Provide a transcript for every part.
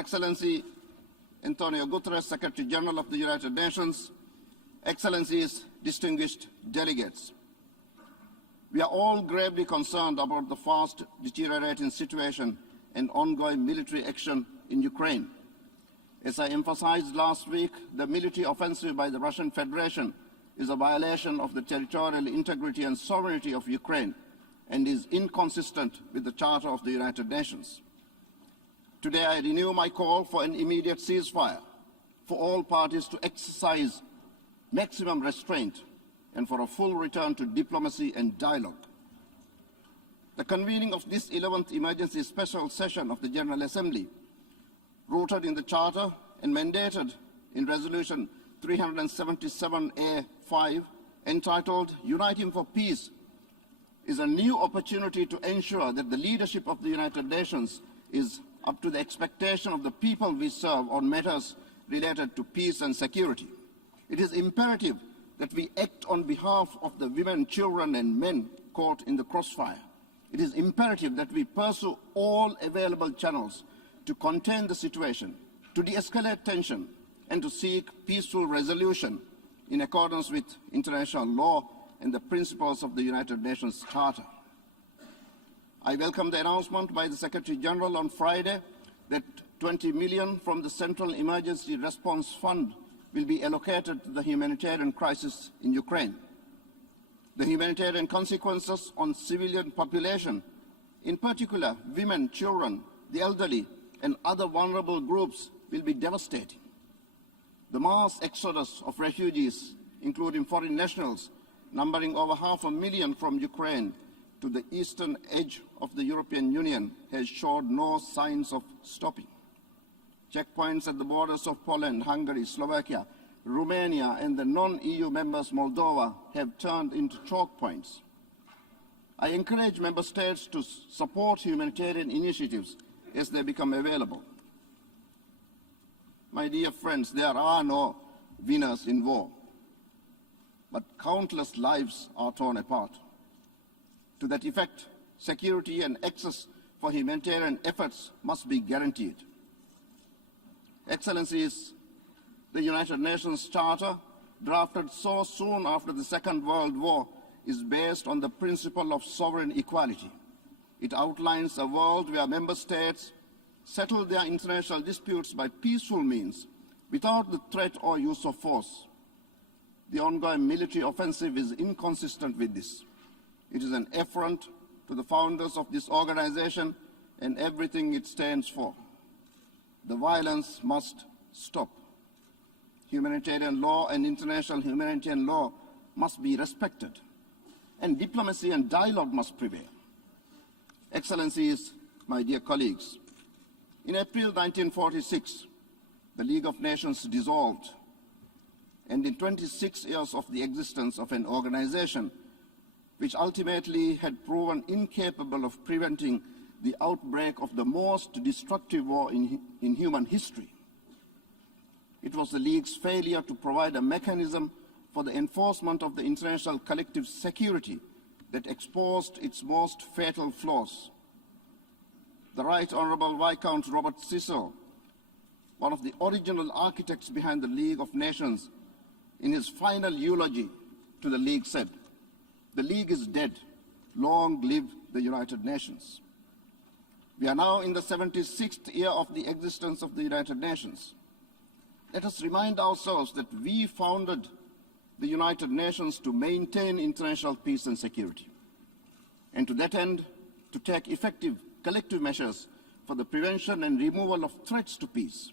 Excellency Antonio Guterres, Secretary General of the United Nations, Excellencies, distinguished delegates. We are all gravely concerned about the fast deteriorating situation and ongoing military action in Ukraine. As I emphasized last week, the military offensive by the Russian Federation is a violation of the territorial integrity and sovereignty of Ukraine and is inconsistent with the Charter of the United Nations. Today I renew my call for an immediate ceasefire, for all parties to exercise maximum restraint, and for a full return to diplomacy and dialogue. The convening of this 11th emergency special session of the General Assembly, rooted in the Charter and mandated in Resolution 377A5, entitled Uniting for Peace, is a new opportunity to ensure that the leadership of the United Nations is up to the expectation of the people we serve on matters related to peace and security. It is imperative that we act on behalf of the women, children, and men caught in the crossfire. It is imperative that we pursue all available channels to contain the situation, to de-escalate tension, and to seek peaceful resolution in accordance with international law and the principles of the United Nations Charter. I welcome the announcement by the Secretary General on Friday that 20 million from the Central Emergency Response Fund will be allocated to the humanitarian crisis in Ukraine. The humanitarian consequences on civilian population, in particular women, children, the elderly, and other vulnerable groups, will be devastating. The mass exodus of refugees, including foreign nationals, numbering over 500,000 from Ukraine to the eastern edge of the European Union, has showed no signs of stopping. Checkpoints at the borders of Poland, Hungary, Slovakia, Romania, and the non-EU members Moldova have turned into choke points. I encourage member states to support humanitarian initiatives as they become available. My dear friends, there are no winners in war, but countless lives are torn apart. To that effect, security and access for humanitarian efforts must be guaranteed. Excellencies, the United Nations Charter, drafted so soon after the Second World War, is based on the principle of sovereign equality. It outlines a world where member states settle their international disputes by peaceful means, without the threat or use of force. The ongoing military offensive is inconsistent with this. It is an affront to the founders of this organization and everything it stands for. The violence must stop. Humanitarian law and international humanitarian law must be respected, and diplomacy and dialogue must prevail. Excellencies, my dear colleagues, in April 1946, the League of Nations dissolved, and in 26 years of the existence of an organization which ultimately had proven incapable of preventing the outbreak of the most destructive war in human history, it was the League's failure to provide a mechanism for the enforcement of the international collective security that exposed its most fatal flaws. The Right Honourable Viscount Robert Cecil, one of the original architects behind the League of Nations, in his final eulogy to the League said, "The League is dead. Long live the United Nations." We are now in the 76th year of the existence of the United Nations. Let us remind ourselves that we founded the United Nations to maintain international peace and security, and to that end, to take effective collective measures for the prevention and removal of threats to peace,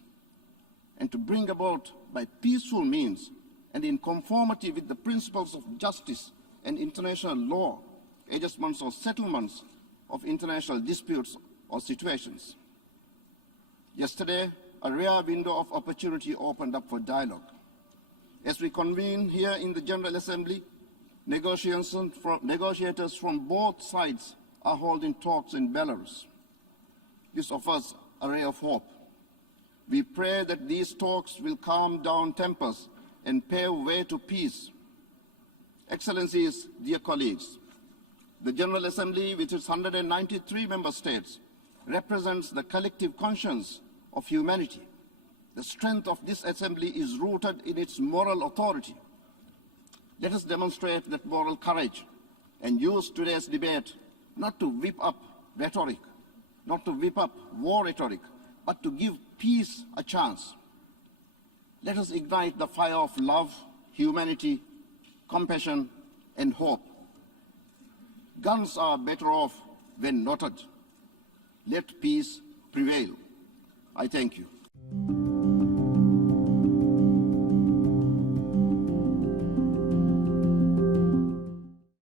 and to bring about by peaceful means and in conformity with the principles of justice and international law, adjustments or settlements of international disputes or situations. Yesterday, a rare window of opportunity opened up for dialogue. As we convene here in the General Assembly, negotiators from both sides are holding talks in Belarus. This offers a ray of hope. We pray that these talks will calm down tempers and pave way to peace. Excellencies, dear colleagues, the General Assembly, with its 193 member states, represents the collective conscience of humanity. The strength of this assembly is rooted in its moral authority. Let us demonstrate that moral courage and use today's debate not to whip up rhetoric, not to whip up war rhetoric, but to give peace a chance. Let us ignite the fire of love, humanity, compassion, and hope. Guns are better off when noted. Let peace prevail. I thank you.